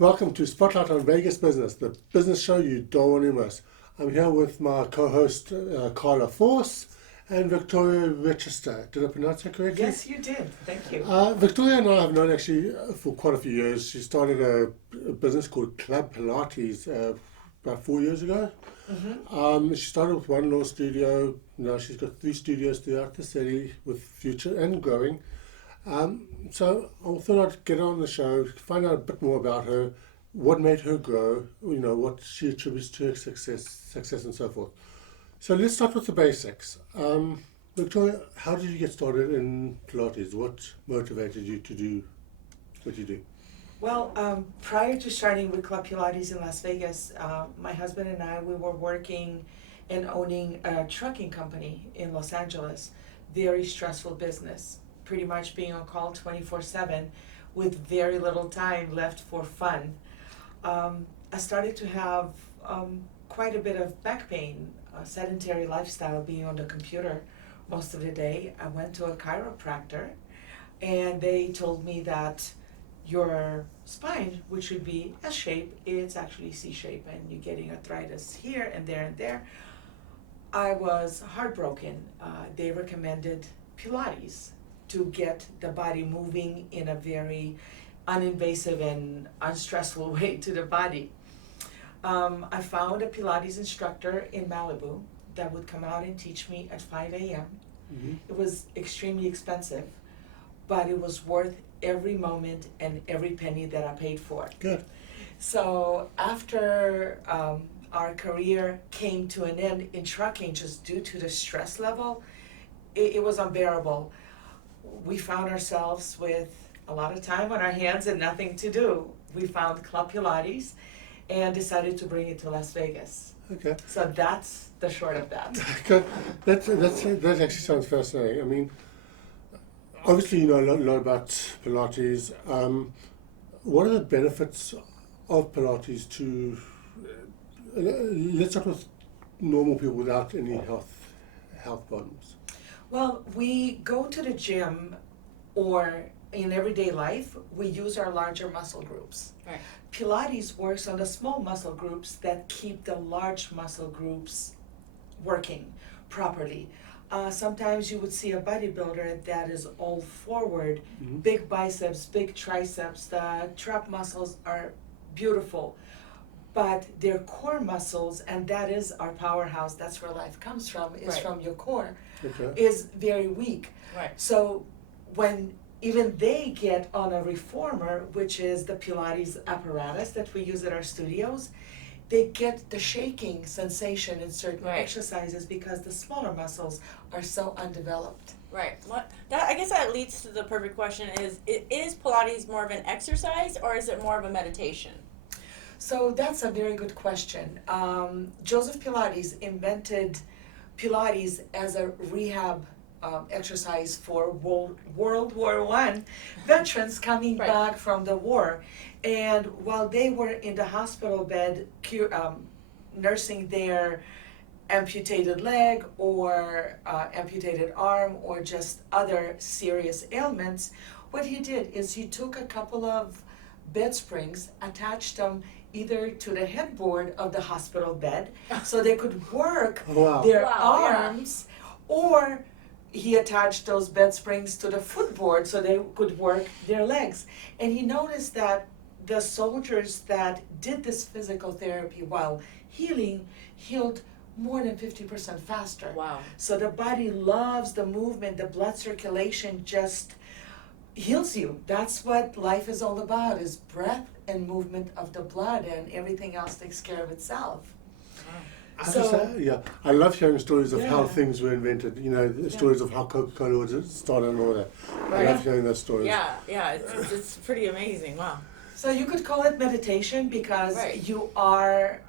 Welcome to Spotlight on Vegas Business, the business show you don't want to miss. I'm here with my co-host Carla Force and Victoria Rechester. Did I pronounce that correctly? Yes, you did. Thank you. Victoria and I have known actually for quite a few years. She started a business called Club Pilates about 4 years ago. Mm-hmm. She started with one little studio. Now she's got 3 studios throughout the city with future and growing. So I thought I'd get on the show, find out a bit more about her, what made her grow, what she attributes to her success and so forth. So let's start with the basics. Victoria, how did you get started in Pilates? What motivated you to do what you do? Well, prior to starting with Club Pilates in Las Vegas, my husband and I, we were working and owning a trucking company in Los Angeles. Very stressful business. Pretty much being on call 24/7 with very little time left for fun. I started to have quite a bit of back pain, a sedentary lifestyle, being on the computer most of the day. I went to a chiropractor and they told me that your spine, which should be S-shape, it's actually C-shape and you're getting arthritis here and there and there. I was heartbroken. They recommended Pilates to get the body moving in a very uninvasive and unstressful way to the body. I found a Pilates instructor in Malibu that would come out and teach me at 5 a.m. Mm-hmm. It was extremely expensive, but it was worth every moment and every penny that I paid for. Good. So after our career came to an end in trucking, just due to the stress level, it was unbearable. We found ourselves with a lot of time on our hands and nothing to do. We found Club Pilates and decided to bring it to Las Vegas. Okay. So that's the short of that. Good. That actually sounds fascinating. I mean, obviously you know a lot about Pilates. What are the benefits of Pilates to, let's start with normal people without any health problems? Well, we go to the gym or in everyday life, we use our larger muscle groups. Right. Pilates works on the small muscle groups that keep the large muscle groups working properly. Sometimes you would see a bodybuilder that is all forward, Mm-hmm. big biceps, big triceps, the trap muscles are beautiful, but their core muscles, and that is our powerhouse, that's where life comes from, is Right. from your core, Okay. is very weak. Right. So when even they get on a reformer, which is the Pilates apparatus that we use at our studios, they get the shaking sensation in certain Right. exercises because the smaller muscles are so undeveloped. Right. I guess that leads to the perfect question: is Pilates more of an exercise or is it more of a meditation? So that's a very good question. Joseph Pilates invented Pilates as a rehab exercise for World War I veterans coming Right. back from the war. And while they were in the hospital bed nursing their amputated leg or amputated arm or just other serious ailments, what he did is he took a couple of bed springs, attached them either to the headboard of the hospital bed so they could work Wow. their Wow, yeah. arms, or he attached those bed springs to the footboard so they could work their legs. And he noticed that the soldiers that did this physical therapy while healed more than 50% faster. Wow. So the body loves the movement, the blood circulation just heals you. That's what life is all about, is breath and movement of the blood, and everything else takes care of itself. I love hearing stories of how Yeah. things were invented. The stories of how Coca-Cola was started and all that. I Right. love hearing those stories. Yeah. It's pretty amazing. Wow. So you could call it meditation because Right. you are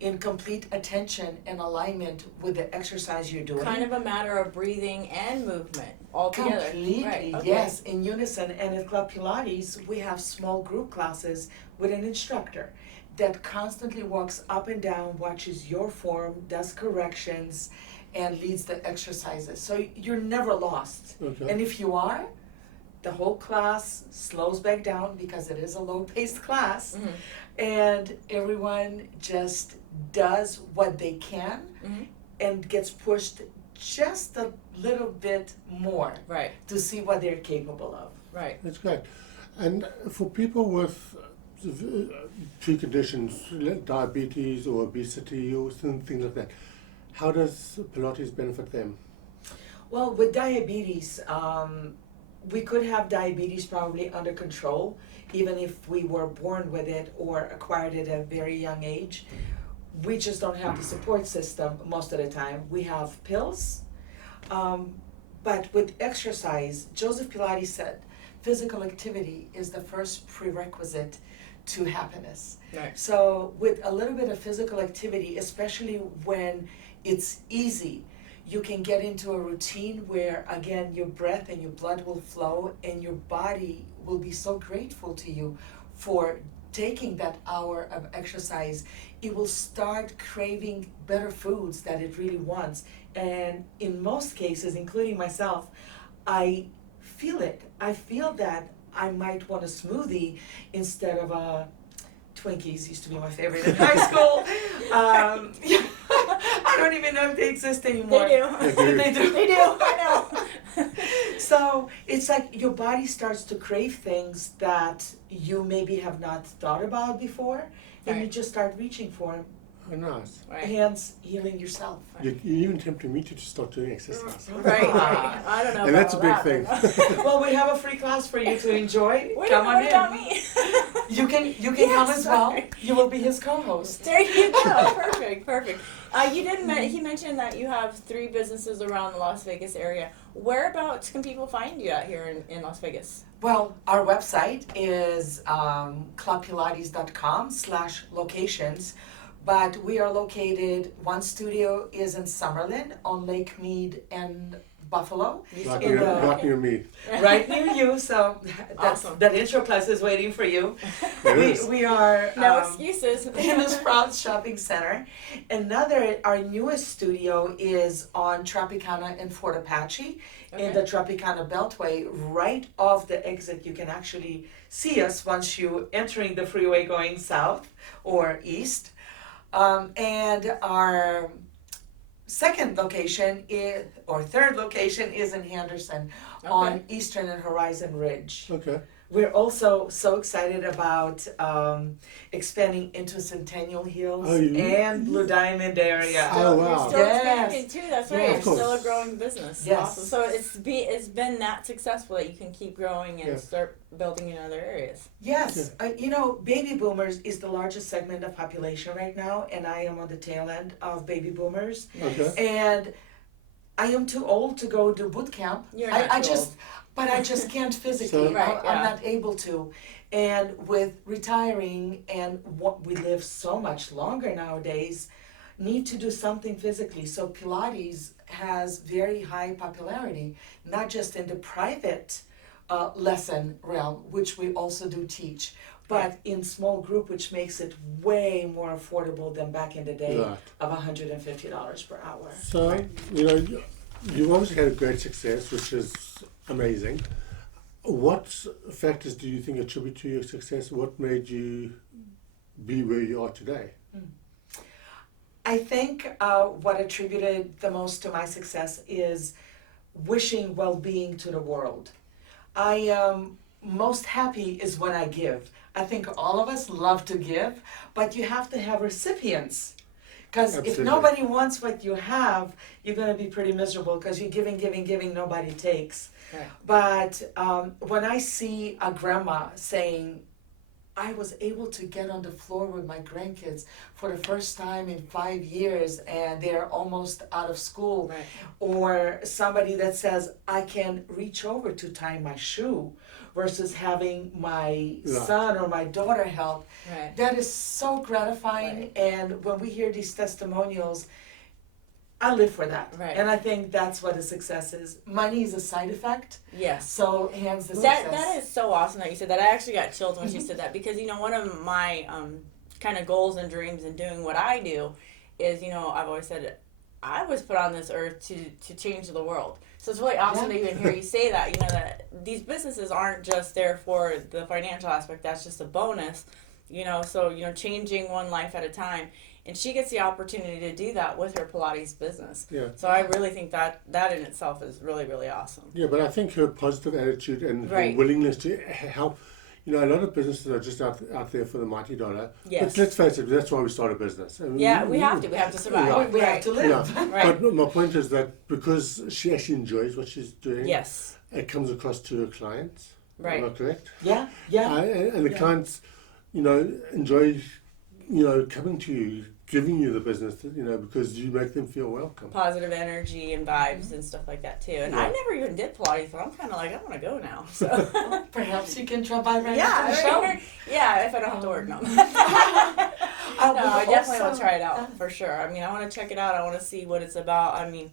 in complete attention and alignment with the exercise you're doing. Kind of a matter of breathing and movement all together. Completely, Right. Okay. yes, in unison. And at Club Pilates, we have small group classes with an instructor that constantly walks up and down, watches your form, does corrections, and leads the exercises. So you're never lost. Okay. And if you are, the whole class slows back down because it is a low-paced class, Mm-hmm. and everyone just does what they can Mm-hmm. and gets pushed just a little bit more Right. to see what they're capable of. Right. That's great. And for people with preconditions, like diabetes or obesity or things like that, how does Pilates benefit them? Well, with diabetes, we could have diabetes probably under control, even if we were born with it or acquired it at a very young age. We just don't have the support system most of the time. We have pills, but with exercise, Joseph Pilates said, physical activity is the first prerequisite to happiness. Right. So with a little bit of physical activity, especially when it's easy, you can get into a routine where, again, your breath and your blood will flow and your body will be so grateful to you for taking that hour of exercise. It will start craving better foods that it really wants. And in most cases, including myself, I feel it. I feel that I might want a smoothie instead of a Twinkies used to be my favorite in high school. I don't even know if they exist anymore. They do. They do. They do. I know. So it's like your body starts to crave things that you maybe have not thought about before, and you Right. just start reaching for them, Oh, nice. Right. hence healing yourself. You even tempted me to start doing exercise. Right. Right. I don't know. And about that's a all big that, thing. but- Well, we have a free class for you to enjoy. Wait a Come minute, on what in. about me? You can come Yes, as well. sorry. You will be his co-host. There you go. Perfect. Perfect. You did. He mentioned that you have 3 businesses around the Las Vegas area. Whereabouts can people find you out here in Las Vegas? Well, our website is clubpilates.com/locations, but we are located, one studio is in Summerlin on Lake Mead and Buffalo, Right In near, the- right near me. right near you, so Awesome. that intro class is waiting for you. It is. We are No excuses. in the Sprouts Shopping Center. Our newest studio is on Tropicana in Fort Apache, in the Tropicana Beltway, right off the exit. You can actually see us once you entering the freeway going south or east. And our second location third location is in Henderson on Eastern and Horizon Ridge. Okay. We're also so excited about expanding into Centennial Hills Oh, you- and Blue Diamond area. Oh, wow. You're still Yes. expanding too. That's right. Yes. You're Of course. still a growing business. Yes. Awesome. So it's been that successful that you can keep growing and Yeah. start building in other areas. Yes, baby boomers is the largest segment of population right now, and I am on the tail end of baby boomers. Okay. And I am too old to go do boot camp. You're not I too just, old. but I just can't physically. So- Right, I'm yeah. not able to. And with retiring and what we live so much longer nowadays, need to do something physically. So Pilates has very high popularity, not just in the private lesson realm, which we also do teach, but in small group, which makes it way more affordable than back in the day Right. of $150 per hour. So, you've obviously had a great success, which is amazing. What factors do you think attribute to your success? What made you be where you are today? I think what attributed the most to my success is wishing well-being to the world. I am most happy is when I give. I think all of us love to give, but you have to have recipients. Because if Absolutely. nobody wants what you have, you're going to be pretty miserable because you're giving, nobody takes. Right. But when I see a grandma saying, I was able to get on the floor with my grandkids for the first time in 5 years and they're almost out of school. Right. Or somebody that says, I can reach over to tie my shoe versus having my Yeah. son or my daughter help. Right. That is so gratifying. Right. And when we hear these testimonials, I live for that. Right. And I think that's what a success is. Money is a side effect. Yes. So hands the That success. that is so awesome that you said that. I actually got chills when she said that because one of my kind of goals and dreams in doing what I do is I've always said I was put on this earth to change the world. So it's really awesome to even hear you say that, you know, that these businesses aren't just there for the financial aspect, that's just a bonus, you know, so, you know, changing one life at a time. And she gets the opportunity to do that with her Pilates business. Yeah. So I really think that in itself is really, really awesome. Yeah, but I think her positive attitude and her Right. willingness to help, you know, a lot of businesses are just out there for the mighty dollar. Yes. But let's face it, that's why we start a business. I mean, Yeah, we have to survive. Yeah. We have to live. Yeah. Right. But my point is that because she actually enjoys what she's doing, Yes. it comes across to her clients. Right. Am I correct? Yeah, yeah. And the clients, you know, enjoy, you know, coming to you, giving you the business, you know, because you make them feel welcome. Positive energy and vibes and stuff like that too. And I Yeah. never even did Pilates, but I'm kind of like, I want to go now. So Perhaps you can drop by right yeah, after the show. yeah, if I don't have to work, no. I No, I definitely will also- try it out for sure. I mean, I want to check it out. I want to see what it's about. I mean,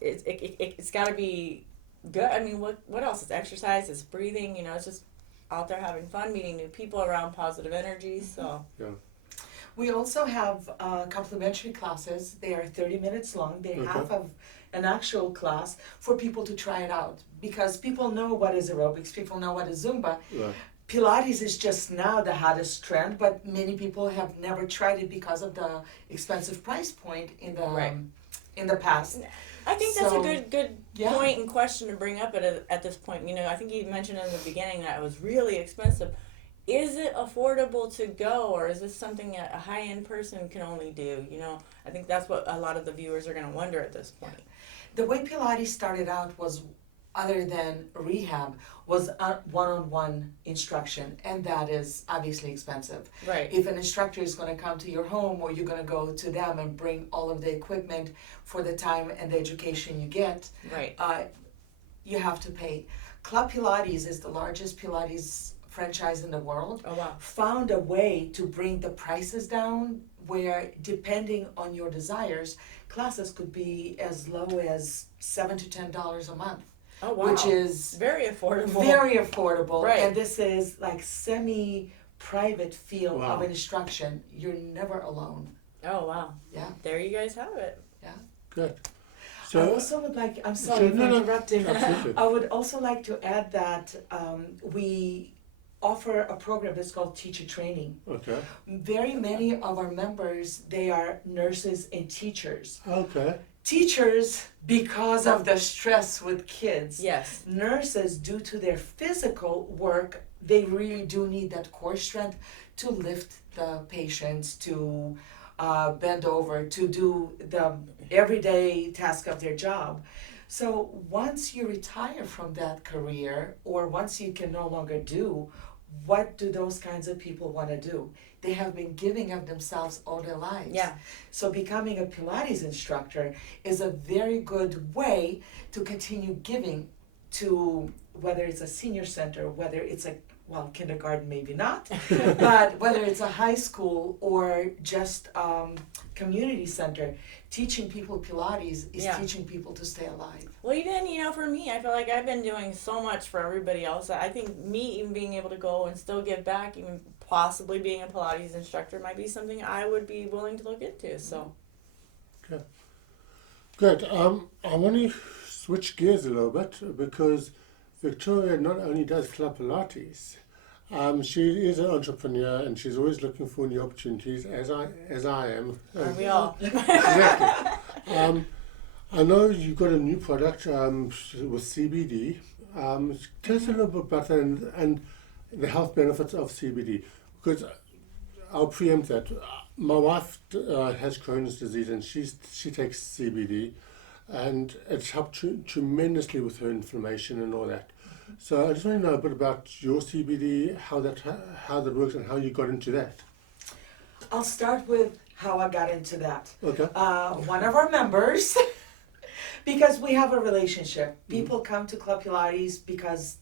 it's got to be good. I mean, what else? It's exercise, it's breathing. You know, it's just out there having fun, meeting new people around positive energy. So Yeah. We also have complimentary classes. They are 30 minutes long. They're Okay. half of an actual class for people to try it out. Because people know what is aerobics, people know what is Zumba. Right. Pilates is just now the hottest trend, but many people have never tried it because of the expensive price point in the Right. in the past. I think that's So, a good yeah. point and question to bring up at this point. You know, I think you mentioned in the beginning that it was really expensive. Is it affordable to go, or is this something a high-end person can only do? You know, I think that's what a lot of the viewers are going to wonder at this point. The way Pilates started out was, other than rehab, was one-on-one instruction, and that is obviously expensive. Right. If an instructor is going to come to your home, or you're going to go to them and bring all of the equipment for the time and the education you get, Right. you have to pay. Club Pilates is the largest Pilates franchise in the world. Oh wow. Found a way to bring the prices down where, depending on your desires, classes could be as low as $7 to $10 a month, Oh wow. which is very affordable. very affordable. Right. And this is like semi-private feel Wow. of instruction. You're never alone. Oh wow. Yeah. There you guys have it. Good. I So, also would like, I'm sorry for no, interrupting. absolutely. I would also like to add that we offer a program that's called teacher training. Okay. Very many of our members, they are nurses and teachers. Okay. Teachers, because of the stress with kids. Yes. Nurses, due to their physical work, they really do need that core strength to lift the patients, to bend over, to do the everyday task of their job. So once you retire from that career, or once you can no longer do, what do those kinds of people want to do? They have been giving of themselves all their lives. Yeah. So becoming a Pilates instructor is a very good way to continue giving to, whether it's a senior center, whether it's a, well, kindergarten maybe not, but whether it's a high school or just community center. Teaching people Pilates is Yeah. teaching people to stay alive. Well, even, you know, for me, I feel like I've been doing so much for everybody else. I think me even being able to go and still give back, even possibly being a Pilates instructor, might be something I would be willing to look into. So, Good. I want to switch gears a little bit because Victoria not only does Club Pilates, she is an entrepreneur and she's always looking for new opportunities, as I am. are we all? Exactly. I know you've got a new product with CBD. Tell us a little bit about that and the health benefits of CBD, because I'll preempt that. My wife has Crohn's disease and she takes CBD, and it's helped tremendously with her inflammation and all that. So I just want to know a bit about your CBD, how that works, and how you got into that. I'll start with how I got into that. Okay. One of our members, because we have a relationship. People come to Club Pilates because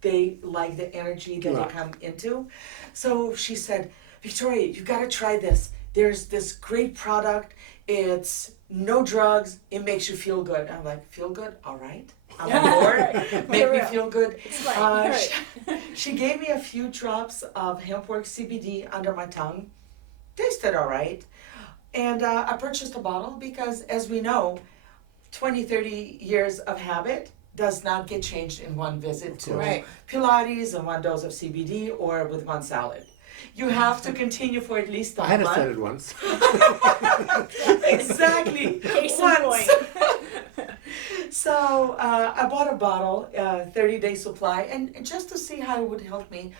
they like the energy that Right. they come into. So she said, Victoria, you got to try this. There's this great product. It's no drugs. It makes you feel good. I'm like, feel good? All right. I'm on board. Make me feel good. Explain. She gave me a few drops of hempwork CBD under my tongue. Tasted all right. And I purchased a bottle because, as we know, 20, 30 years of habit does not get changed in one visit to Right. Pilates and one dose of CBD or with one salad. You have to continue for at least a I had a month. salad once. Exactly. Case in Once. point. So I bought a bottle, 30-day supply, and just to see how it would help me.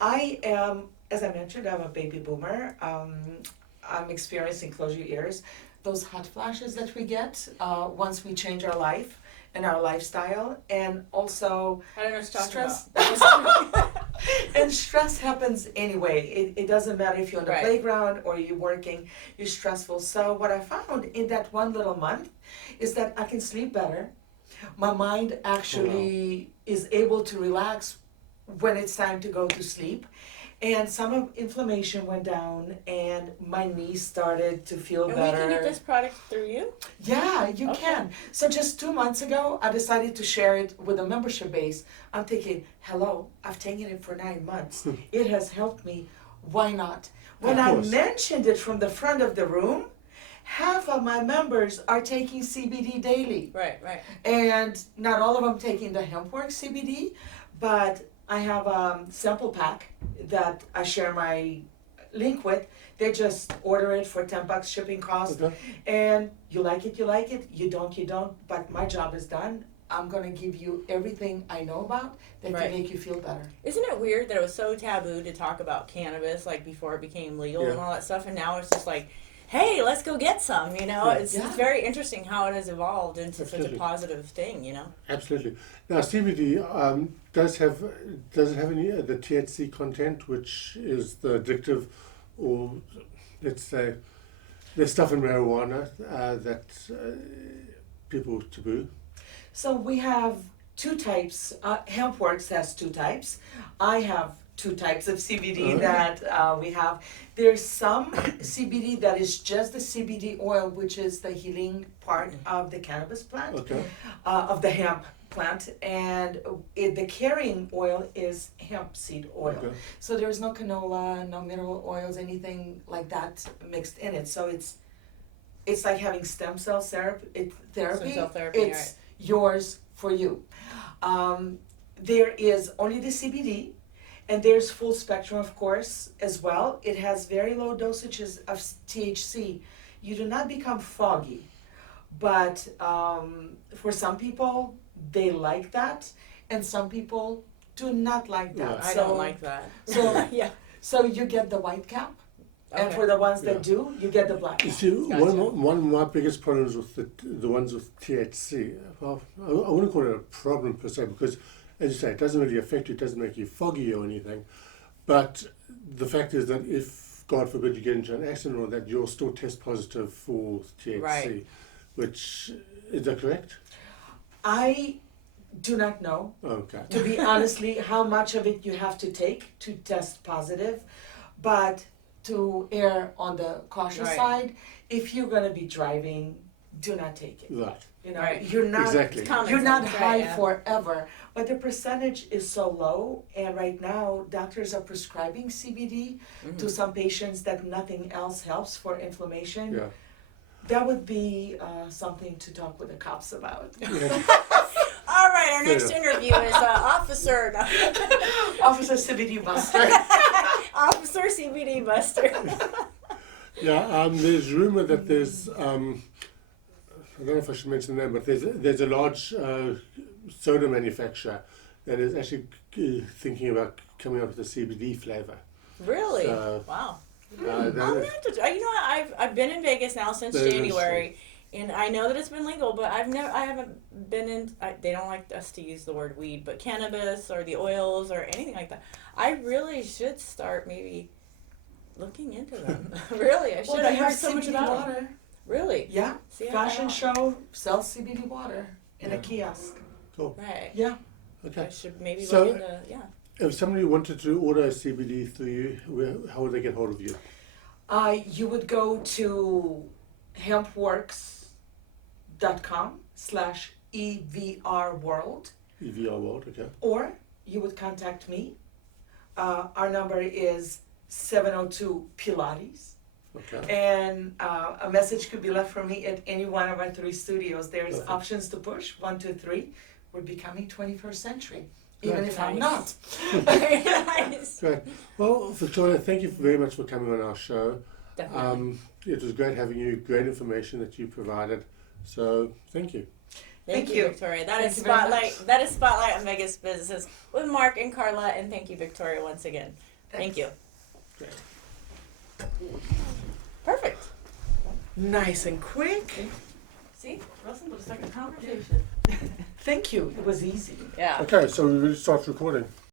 I am, as I mentioned, I'm a baby boomer. I'm experiencing, close your ears, those hot flashes that we get once we change our life and our lifestyle, and also I don't know what you're stress. talking about. And stress happens anyway. It doesn't matter if you're on the Right. playground or you're working, you're stressful. So what I found in that one little month is that I can sleep better. My mind actually is able to relax when it's time to go to sleep. And some of inflammation went down and my knees started to feel And better. we can get this product through you? Yeah, you Okay. can. So just 2 months ago, I decided to share it with a membership base. I'm thinking, hello, I've taken it for 9 months. It has helped me. Why not? When Of I course. mentioned it from the front of the room, half of my members are taking CBD daily. Right, right. And not all of them taking the HempWorks CBD, but I have a sample pack that I share my link with. They just order it for $10 shipping cost. Okay. And you like it, you don't, you don't. But my job is done. I'm gonna give you everything I know about that Right. can make you feel better. Isn't it weird that it was so taboo to talk about cannabis, like before it became legal and Yeah. all that stuff, and now it's just like, hey, let's go get some, you know? Yeah. It's very interesting how it has evolved into such a Absolutely. positive thing, you know? Absolutely. Now, CBD does it have any the THC content, which is the addictive, or let's say, the stuff in marijuana that people taboo? So we have 2 types. HempWorks has 2 types. I have 2 types of CBD that we have. There's some CBD that is just the CBD oil, which is the healing part of the cannabis plant, Okay. of the hemp plant, and the carrying oil is hemp seed oil. Okay. So there's no canola, no mineral oils, anything like that mixed in it. So it's like having stem cell therapy. Stem cell therapy, It's right. yours for you. There is only the CBD, and there's full spectrum, of course, as well. It has very low dosages of THC. You do not become foggy, but for some people, they like that, and some people do not like that. Yeah. I So- don't like that. so- yeah. So you get the white cap, and Okay. for the ones that Yeah. do, you get the black You cap. see, Gotcha. one of my biggest problems with the ones with THC, well, I wouldn't call it a problem per se, because, as you say, it doesn't really affect you, it doesn't make you foggy or anything. But the fact is that if, God forbid, you get into an accident or that, you'll still test positive for THC, Right. which, is that correct? I do not know, Okay. to be honestly, how much of it you have to take to test positive, but to err on the cautious Right. side, if you're gonna be driving, do not take it. Right. You know, Right. you're not Exactly. Common you're not sense, high right, yeah. forever, but the percentage is so low, and right now doctors are prescribing CBD to some patients that nothing else helps for inflammation. Yeah. That would be something to talk with the cops about. Yeah. All right, our next Yeah. interview is Officer Officer CBD Buster. Officer CBD Buster. Yeah, there's rumor that there's, I don't know if I should mention the name, but there's a large soda manufacturer that is actually thinking about coming up with a CBD flavor. Really? So, Wow. that I'll is- have to, you know what? I've been in Vegas now since That is January, and I know that it's been legal, but I haven't been in. They don't like us to use the word weed, but cannabis or the oils or anything like that. I really should start maybe looking into them. Really, I should. Well, I they heard have so much CBD about them. water. Really? Yeah, See, I fashion don't- show sells CBD water in a Yeah. kiosk. Right. Yeah. Okay. I should maybe So- look into If somebody wanted to order CBD through you, how would they get hold of you? You would go to hempworks.com/EVRworld, EVR World, okay. or you would contact me. Our number is 702 Pilates. Okay. And a message could be left for me at any one of our 3 studios. There's Perfect. options to push, 1, 2, 3. We're becoming 21st century, even Great. if I'm not. Very nice. Great. Well, Victoria, thank you very much for coming on our show. Definitely. It was great having you, great information that you provided. So, thank you. Thank Thank you, you. Victoria. That Thank is you very Spotlight. much. That is Spotlight on Vegas Businesses with Mark and Carla. And thank you, Victoria, once again. Thank you. Great. Perfect. Nice and quick. See, real simple, just like a conversation. Thank you. It was easy. Yeah. Okay, so we really start recording.